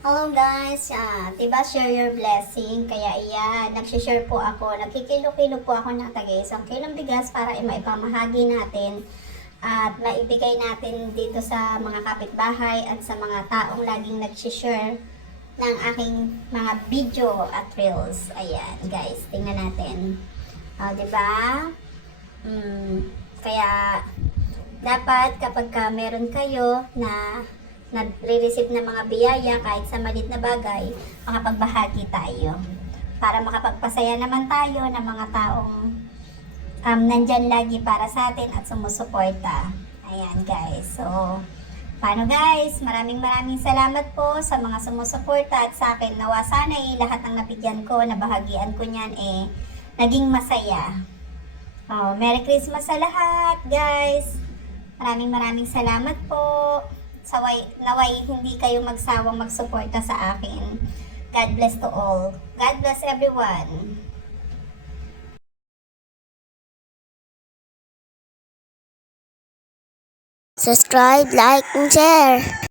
Hello guys, diba share your blessing? Kaya iyan, nagsishare po ako, nagkikilo-kilo po ako ng tag-isang kilong bigas para maipamahagi natin at maibigay natin dito sa mga kapitbahay at sa mga taong laging nagsishare ng aking mga video at reels. Ayan guys, tingnan natin. Diba? Kaya dapat kapag meron kayo na nagre-receive ng mga biyaya kahit sa maliit na bagay, makapagbahagi tayo. Para makapagpasaya naman tayo ng mga taong nandyan lagi para sa atin at sumusuporta. Ayan guys. So, paano guys? Maraming salamat po sa mga sumusuporta at sa akin. Nawa sana'y lahat ng napigyan ko, nabahagian ko niyan naging masaya. Merry Christmas sa lahat guys! Maraming salamat po. Naway hindi kayo magsawang magsuporta sa akin. God bless to all. God bless everyone. Subscribe, like, and share.